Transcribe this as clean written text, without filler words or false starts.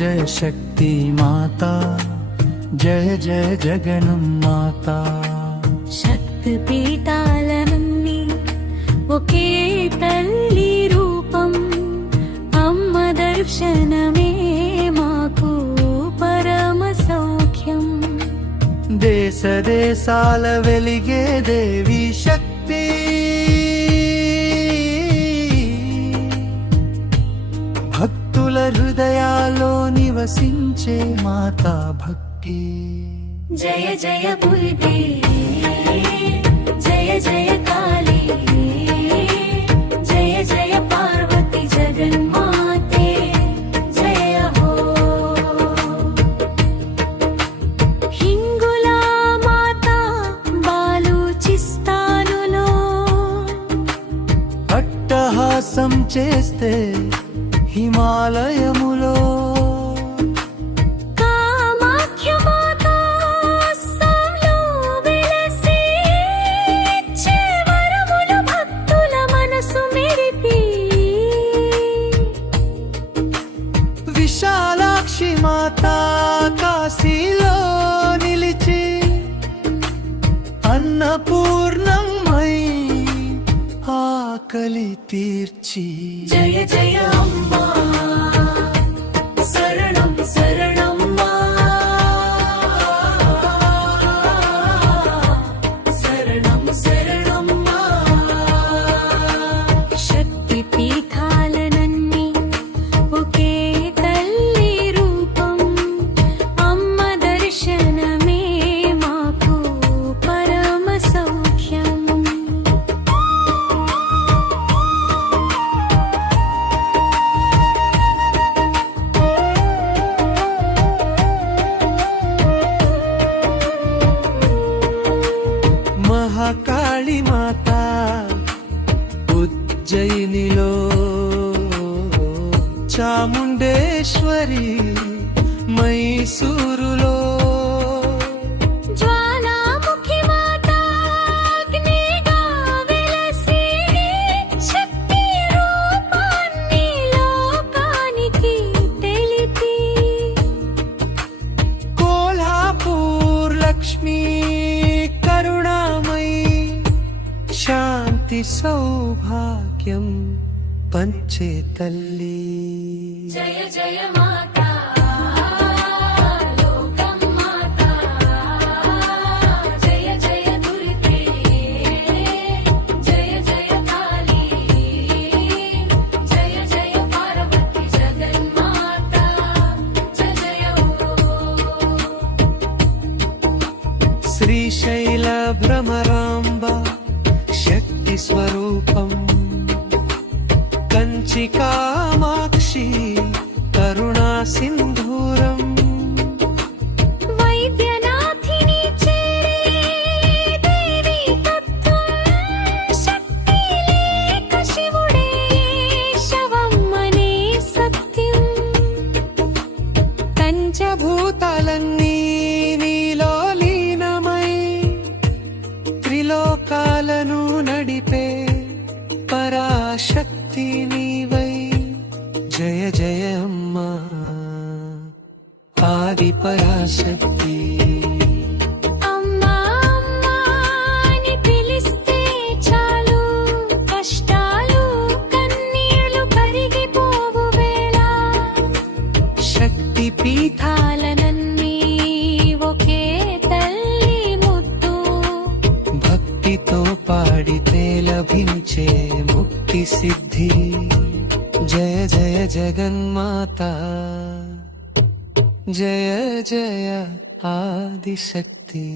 जय शक्ति माता, जय जय जगन्माता। शक्ति पीठालनन्नी ఒకే తల్లి రూపం, అమ్మ దర్శనమే మాకు పరమ సౌఖ్యం। దేశ దేశాల వెలిగే దేవి శక్తి, భక్తుల హృదయాల్లో నివసించే మాతా భక్తి। జయ జయ పురితే, జయ జయ కాళీ, జయ జయ పార్వతి జగన్మాతే, జయ హో। హింగుల మాత బాలూచిస్తానులో అట్టహాసం చేస్తే హిమాలయములో, కామాఖ్య మాత అస్సాంలో వెలసి ఇచ్చే వరములు భక్తుల మనసు మెరిపి, విశాలాక్షి మాత కాశీలో నిలిచి అన్నపూర్ణమై ఆకలి తీర్చి। జయ జయ అమ్మా, శరణం శరణమ్మా, శరణం శరణమ్మా। శక్తి పీఠాలనన్నీ ఒకే తల్లి రూపం, అమ్మ దర్శనమే మాకు పరమ సౌఖ్యం। మహాకాళి మాత ఉజ్జయినిలో, చాముండేశ్వరి మైసూరులో, జ్వాలాముఖి మాత అగ్నిగా వెలసి శక్తి రూపాన్ని లోకానికి తెలిపి, కోల్హాపూర్ లక్ష్మీ కరుణామయి శాంతి సౌభాగ్యం పంచే తల్లి। జయ జయ మాతా లోకం మాతా, జయ జయ దుర్గే, జయ జయ కాళీ, జయ జయ పార్వతి జగన్మాతా, జయ జయ ఓ। శ్రీశైల భ్రమరాంబ శక్తి స్వరూపం, కంచి కామాక్షి కరుణా సింధూరం, వైద్యనాథిని చేరే దేవి తత్వం, శక్తి లేక శివుడే శవమ్మనే సత్యం। పంచభూతాలన్నీ నీలో లీనమై త్రిలోకాలను నడిపే పరాశక్తి నీవై। జయ జయ అమ్మా ఆది పరాశక్తి। అమ్మా అమ్మా అని పిలిస్తే చాలు, కష్టాలు కన్నీళ్లు కరిగిపోవు వేళ, శక్తి పీఠాలనన్నీ ఒకే తల్లి ముద్దు, భక్తితో పాడితే లభించే ముక్తి సిద్ధి। జయ జయ జగన్మాత, జయ జయ ఆదిశక్తి।